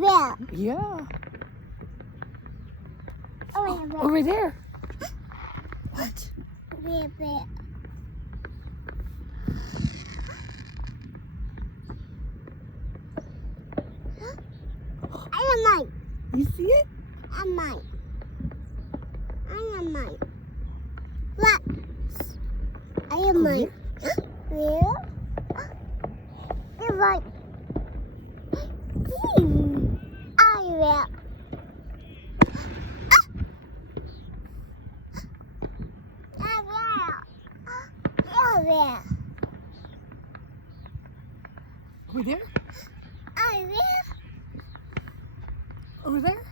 there. Yeah. Over there. Over there. What? There. I am mine. You see it? I'm mine. I am mine. What? I am mine. Where? You're right. I will. I will. Over there? I will. Over there?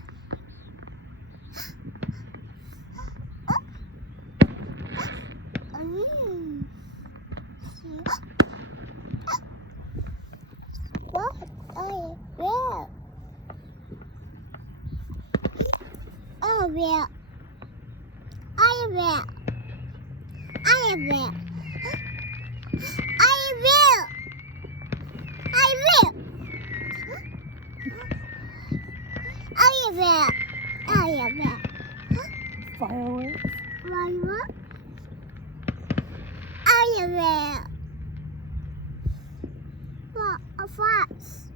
What? I will. I will. I will. I will. I will. I will. I will. I will. Fireworks. Fireworks. I will. What? A fox.